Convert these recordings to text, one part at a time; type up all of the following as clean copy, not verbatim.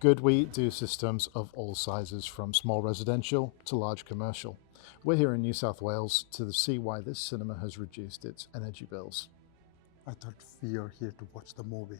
GoodWe do systems of all sizes, from small residential to large commercial. We're here in New South Wales to see why this cinema has reduced its energy bills. I thought we are here to watch the movie.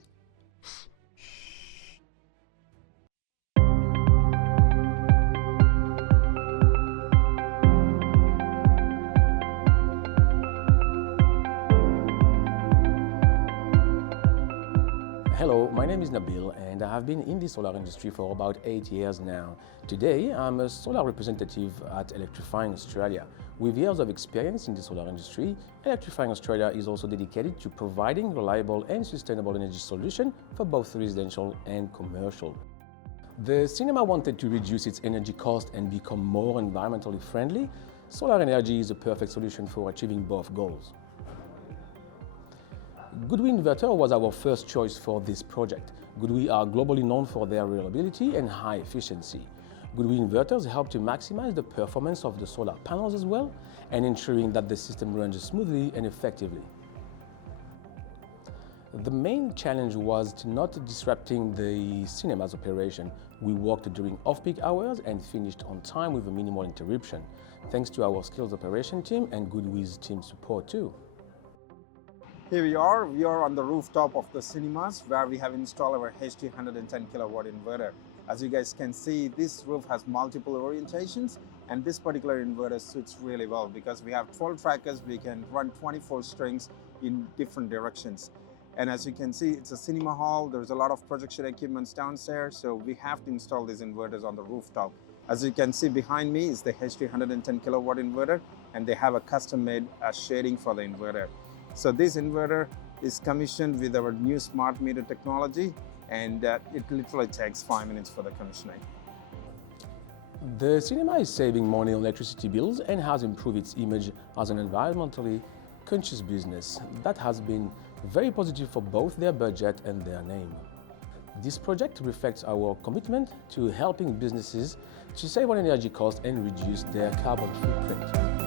Hello, my name is Nabil and I have been in the solar industry for about 8 years now. Today, I'm a solar representative at Electrifying Australia. With years of experience in the solar industry, Electrifying Australia is also dedicated to providing reliable and sustainable energy solutions for both residential and commercial. The cinema wanted to reduce its energy cost and become more environmentally friendly. Solar energy is a perfect solution for achieving both goals. GoodWe Inverter was our first choice for this project. GoodWe are globally known for their reliability and high efficiency. GoodWe inverters help to maximize the performance of the solar panels as well, and ensuring that the system runs smoothly and effectively. The main challenge was to not disrupting the cinema's operation. We worked during off-peak hours and finished on time with a minimal interruption, thanks to our skilled operation team and GoodWe's team support too. Here we are on the rooftop of the cinemas where we have installed our HT 110 kilowatt inverter. As you guys can see, this roof has multiple orientations, and this particular inverter suits really well because we have 12 trackers. We can run 24 strings in different directions. And as you can see, it's a cinema hall. There's a lot of projection equipments downstairs, so we have to install these inverters on the rooftop. As you can see behind me is the HT 110 kilowatt inverter, and they have a custom-made shading for the inverter. So this inverter is commissioned with our new smart meter technology, and it literally takes 5 minutes for the commissioning. The cinema is saving money on electricity bills and has improved its image as an environmentally conscious business. That has been very positive for both their budget and their name. This project reflects our commitment to helping businesses to save on energy costs and reduce their carbon footprint.